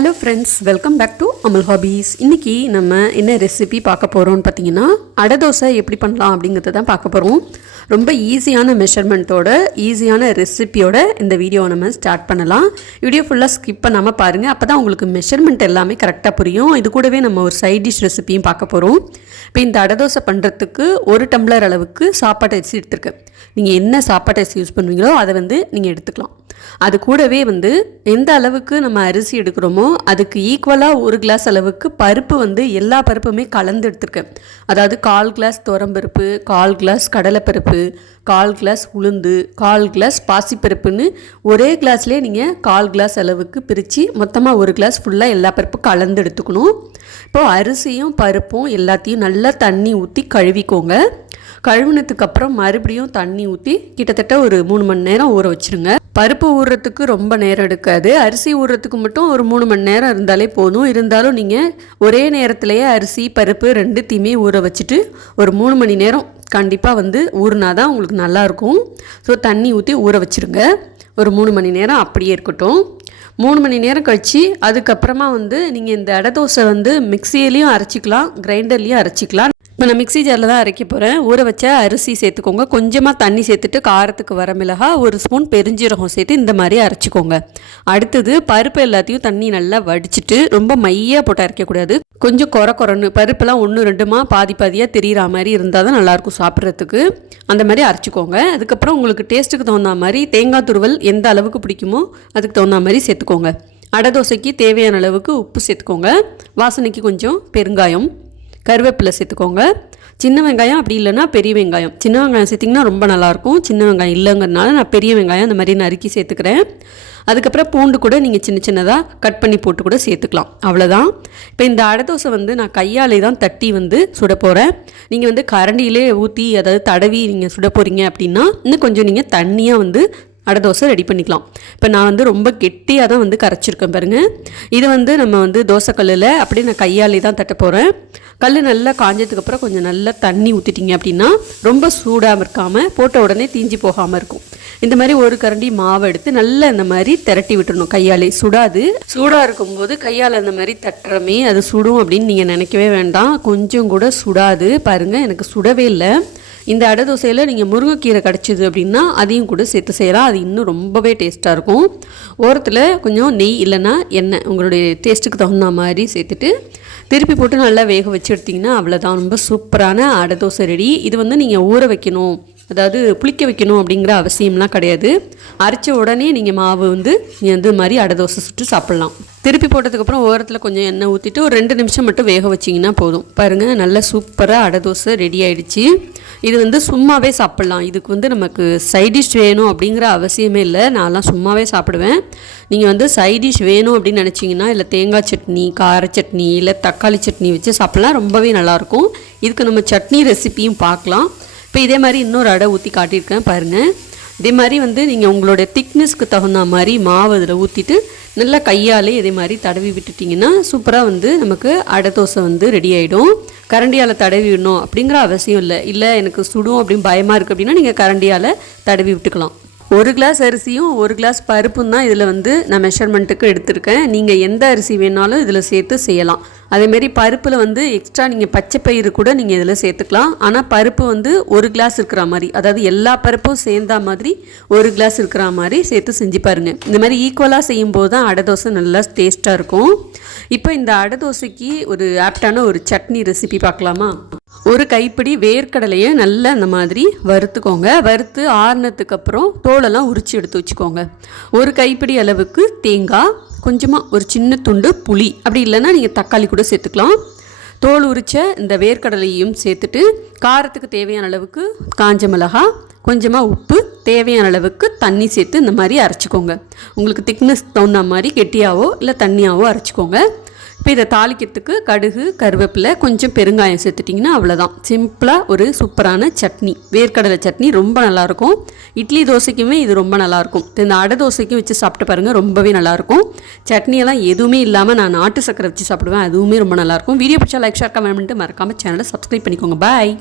Hello friends welcome back to Amal hobbies இன்றைக்கி நம்ம என்ன ரெசிபி பார்க்க போகிறோம்னு பார்த்தீங்கன்னா அடை தோசை எப்படி பண்ணலாம் அப்படிங்கிறத தான் பார்க்க போகிறோம் ரொம்ப ஈஸியான மெஷர்மெண்ட்டோட ஈஸியான ரெசிபியோட இந்த வீடியோவை நம்ம ஸ்டார்ட் பண்ணலாம். வீடியோ ஃபுல்லாக ஸ்கிப் பண்ணாமல் பாருங்கள் அப்போ தான் உங்களுக்கு மெஷர்மெண்ட் எல்லாமே கரெக்டாக புரியும். இது கூடவே நம்ம ஒரு சைட் டிஷ் ரெசிபியும் பார்க்க போகிறோம் இப்போ இந்த அடை தோசை பண்ணுறதுக்கு ஒரு டம்ளர் அளவுக்கு சாப்பாட்டு அரிசி எடுத்துருக்கேன் நீங்கள் என்ன சாப்பாட்டு அரிசி யூஸ் பண்ணுவீங்களோ அதை வந்து நீங்கள் எடுத்துக்கலாம். அது கூடவே வந்து எந்த அளவுக்கு நம்ம அரிசி எடுக்கிறோமோ அதுக்கு ஈக்குவலாக ஒரு கிளாஸ் அளவுக்கு பருப்பு வந்து எல்லா பருப்புமே கலந்து எடுத்துருக்கேன். அதாவது கால் கிளாஸ் துவரம்பருப்பு கால் கிளாஸ் கடலைப்பருப்பு கால் கிளாஸ் உளுந்து கால் கிளாஸ் பாசிப்பருப்புன்னு ஒரே கிளாஸ்லேயே நீங்கள் கால் கிளாஸ் அளவுக்கு பிரித்து மொத்தமாக ஒரு கிளாஸ் ஃபுல்லாக எல்லா பருப்பும் கலந்து எடுத்துக்கணும். இப்போது அரிசியும் பருப்பும் எல்லாத்தையும் நல்லா தண்ணி ஊற்றி கழுவிக்கோங்க. கழுவினதுக்கப்புறம் மறுபடியும் தண்ணி ஊற்றி கிட்டத்தட்ட ஒரு மூணு மணி நேரம் ஊற வச்சுருங்க. பருப்பு ஊறுறதுக்கு ரொம்ப நேரம் எடுக்காது. அரிசி ஊறுறதுக்கு மட்டும் ஒரு மூணு மணி நேரம் இருந்தாலே போதும். இருந்தாலும் நீங்கள் ஒரே நேரத்திலேயே அரிசி பருப்பு ரெண்டுத்தையுமே ஊற வச்சுட்டு ஒரு மூணு மணி நேரம் கண்டிப்பாக வந்து ஊறினா தான் உங்களுக்கு நல்லாயிருக்கும் ஸோ தண்ணி ஊற்றி ஊற வச்சுருங்க. ஒரு மூணு மணி நேரம் அப்படியே இருக்கட்டும். மூணு மணி நேரம் கழித்து அதுக்கப்புறமா வந்து நீங்கள் இந்த அடை தோசை வந்து மிக்சியிலையும் அரைச்சிக்கலாம் கிரைண்டர்லேயும் அரைச்சிக்கலாம். இப்போ நான் மிக்சி ஜாரில் தான் அரைக்க போகிறேன். ஊற வச்ச அரிசி சேர்த்துக்கோங்க. கொஞ்சமாக தண்ணி சேர்த்துட்டு காரத்துக்கு வர மிளகா ஒரு ஸ்பூன் பெருஞ்சீரகம் சேர்த்து இந்த மாதிரி அரைச்சிக்கோங்க. அடுத்தது பருப்பு எல்லாத்தையும் தண்ணி நல்லா வடிச்சிட்டு ரொம்ப மையாக போட்டு அரைக்கக்கூடாது. கொஞ்சம் குறை குறைன்னு பருப்பெல்லாம் ஒன்று ரெண்டுமா பாதி பாதியாக தெரிகிற மாதிரி இருந்தால் தான் நல்லாயிருக்கும் சாப்பிட்றதுக்கு. அந்த மாதிரி அரைச்சிக்கோங்க. அதுக்கப்புறம் உங்களுக்கு டேஸ்ட்டுக்கு தகுந்த மாதிரி தேங்காய் துருவல் எந்த அளவுக்கு பிடிக்குமோ அதுக்கு தகுந்த மாதிரி சேர்த்துக்கோங்க. அடை தோசைக்கு தேவையான அளவுக்கு உப்பு சேர்த்துக்கோங்க. வாசனைக்கு கொஞ்சம் பெருங்காயம். கருவேப்பிலை சேர்த்துக்கோங்க. சின்ன வெங்காயம் அப்படி இல்லைன்னா பெரிய வெங்காயம். சின்ன வெங்காயம் சேர்த்திங்கன்னா ரொம்ப நல்லாயிருக்கும். சின்ன வெங்காயம் இல்லைங்கிறதுனால நான் பெரிய வெங்காயம் அந்த மாதிரி நறுக்கி சேர்த்துக்கிறேன். அதுக்கப்புறம் பூண்டு கூட நீங்கள் சின்ன சின்னதாக கட் பண்ணி போட்டு கூட சேர்த்துக்கலாம். அவ்வளோதான் இப்போ இந்த அடை தோசை வந்து நான் கையாலே தான் தட்டி வந்து சுட போகிறேன் நீங்கள் வந்து கரண்டியிலே ஊற்றி அதாவது தடவி நீங்கள் சுட போகிறீங்க அப்படின்னா இன்னும் கொஞ்சம் நீங்கள் தண்ணியாக வந்து அடை தோசை ரெடி பண்ணிக்கலாம். இப்போ நான் வந்து ரொம்ப கெட்டியாக தான் வந்து கரைச்சிருக்கேன் பாருங்கள் இது வந்து நம்ம வந்து தோசை கல்லில் அப்படியே நான் கையாலே தான் தட்ட போகிறேன் கல் நல்லா காஞ்சதுக்கப்புறம் கொஞ்சம் நல்லா தண்ணி ஊற்றிட்டிங்க அப்படின்னா ரொம்ப சூடாமல் இருக்காமல் போட்ட உடனே தீஞ்சி போகாமல் இருக்கும். இந்த மாதிரி ஒரு கரண்டி மாவு எடுத்து நல்லா இந்த மாதிரி திரட்டி விட்டுறணும் கையாலே. சுடாது. சூடாக இருக்கும்போது கையால் அந்த மாதிரி தட்டுறமே அது சுடும் அப்படின்னு நீங்கள் நினைக்கவே வேண்டாம். கொஞ்சம் கூட சுடாது. பாருங்கள் எனக்கு சுடவே இல்லை. இந்த அடை தோசையில் நீங்கள் முருங்கைக்கீரை கிடச்சிது அப்படின்னா அதையும் கூட சேர்த்து செய்யலாம். அது இன்னும் ரொம்பவே டேஸ்ட்டாக இருக்கும். ஓரத்தில் கொஞ்சம் நெய் இல்லைன்னா எண்ணெய் உங்களுடைய டேஸ்ட்டுக்கு தகுந்த மாதிரி சேர்த்துட்டு திருப்பி போட்டு நல்லா வேக வச்சு எடுத்திங்கன்னா அவ்வளோதான் ரொம்ப சூப்பரான அடை தோசை ரெடி. இது வந்து நீங்கள் ஊற வைக்கணும். அதாவது புளிக்க வைக்கணும் அப்படிங்கிற அவசியம்லாம் கிடையாது. அரைச்ச உடனே நீங்கள் மாவு வந்து இந்த வந்து மாதிரி அடை தோசை சுட்டு சாப்பிட்லாம். திருப்பி போட்டதுக்கப்புறம் ஓரத்தில் கொஞ்சம் எண்ணெய் ஊற்றிட்டு ஒரு ரெண்டு நிமிஷம் மட்டும் வேக வச்சிங்கன்னா போதும். பாருங்கள் நல்ல சூப்பராக அடை தோசை ரெடி ஆகிடுச்சு இது வந்து சும்மாவே சாப்பிட்லாம். இதுக்கு வந்து நமக்கு சைடிஷ் வேணும் அப்படிங்கிற அவசியமே இல்லை. நான்லாம் சும்மாவே சாப்பிடுவேன். நீங்கள் வந்து சைடிஷ் வேணும் அப்படின்னு நினச்சிங்கன்னா இல்லை தேங்காய் சட்னி கார சட்னி இல்லை தக்காளி சட்னி வச்சு சாப்பிட்லாம். ரொம்பவே நல்லாயிருக்கும் இதுக்கு நம்ம சட்னி ரெசிப்பியும் பார்க்கலாம். இப்போ இதே மாதிரி இன்னொரு அடை ஊற்றி காட்டியிருக்கேன் பாருங்கள் இதே மாதிரி வந்து நீங்கள் உங்களோட திக்னஸ்க்கு தகுந்த மாதிரி மாவு அதில் ஊற்றிட்டு நல்லா கையாலே இதே மாதிரி தடவி விட்டுட்டிங்கன்னா சூப்பராக வந்து நமக்கு அடை தோசை வந்து ரெடி ஆகிடும் கரண்டியால் தடவி விடணும் அப்படிங்கிற அவசியம் இல்லை. இல்லை எனக்கு சுடும் அப்படின்னு பயமாக இருக்குது அப்படின்னா நீங்கள் கரண்டியால் தடவி விட்டுக்கலாம். ஒரு கிளாஸ் அரிசியும் ஒரு கிளாஸ் பருப்பும் தான் இதில் வந்து நான் மெஷர்மெண்ட்டுக்கு எடுத்திருக்கேன். நீங்கள் எந்த அரிசி வேணாலும் இதில் சேர்த்து செய்யலாம். அதேமாரி பருப்பில் வந்து எக்ஸ்ட்ரா நீங்கள் பச்சை பயிறு கூட நீங்கள் இதில் சேர்த்துக்கலாம். ஆனால் பருப்பு வந்து ஒரு கிளாஸ் இருக்கிற மாதிரி அதாவது எல்லா பருப்பும் சேர்ந்தா மாதிரி ஒரு கிளாஸ் இருக்கிற மாதிரி சேர்த்து செஞ்சு பாருங்கள் இந்த மாதிரி ஈக்குவலாக செய்யும்போது தான் அடை தோசை நல்லா டேஸ்ட்டாக இருக்கும். இப்போ இந்த அடை தோசைக்கு ஒரு ஆப்டான ஒரு சட்னி ரெசிபி பார்க்கலாமா? ஒரு கைப்பிடி வேர்க்கடலையை நல்லா அந்த மாதிரி வறுத்துக்கோங்க. வறுத்து ஆறுனதுக்கு அப்புறம் தோலெல்லாம் உரித்து எடுத்து வச்சுக்கோங்க. ஒரு கைப்பிடி அளவுக்கு தேங்காய் கொஞ்சமாக ஒரு சின்ன துண்டு புளி. அப்படி இல்லைன்னா நீங்கள் தக்காளி கூட சேர்த்துக்கலாம். தோல் உரித்த இந்த வேர்க்கடலையும் சேர்த்துட்டு காரத்துக்கு தேவையான அளவுக்கு காஞ்ச மிளகா கொஞ்சமாக உப்பு தேவையான அளவுக்கு தண்ணி சேர்த்து இந்த மாதிரி அரைச்சிக்கோங்க. உங்களுக்கு திக்னஸ் தகுந்த மாதிரி கெட்டியாவோ இல்லை தண்ணியாவோ அரைச்சிக்கோங்க. இப்போ இதை தாளிக்கிறதுக்கு கடுகு கருவேப்பிலை கொஞ்சம் பெருங்காயம் சேர்த்துட்டிங்கன்னா அவ்வளோதான். சிம்பிளாக ஒரு சூப்பரான சட்னி. வேர்க்கடலை சட்னி ரொம்ப நல்லாயிருக்கும். இட்லி தோசைக்குமே இது ரொம்ப நல்லாயிருக்கும். இந்த அடை தோசைக்கும் வச்சு சாப்பிட்டு பாருங்கள் ரொம்பவே நல்லாயிருக்கும். சட்னியெல்லாம் எதுவுமே இல்லாமல் நான் நாட்டு சக்கரை வச்சு சாப்பிடுவேன் அதுவுமே ரொம்ப நல்லாயிருக்கும். வீடியோ பிடிச்சா லைக் ஷேர் கமெண்ட் மறக்காமல் சேனலை சப்ஸ்கிரைப் பண்ணிக்கோங்க. பாய்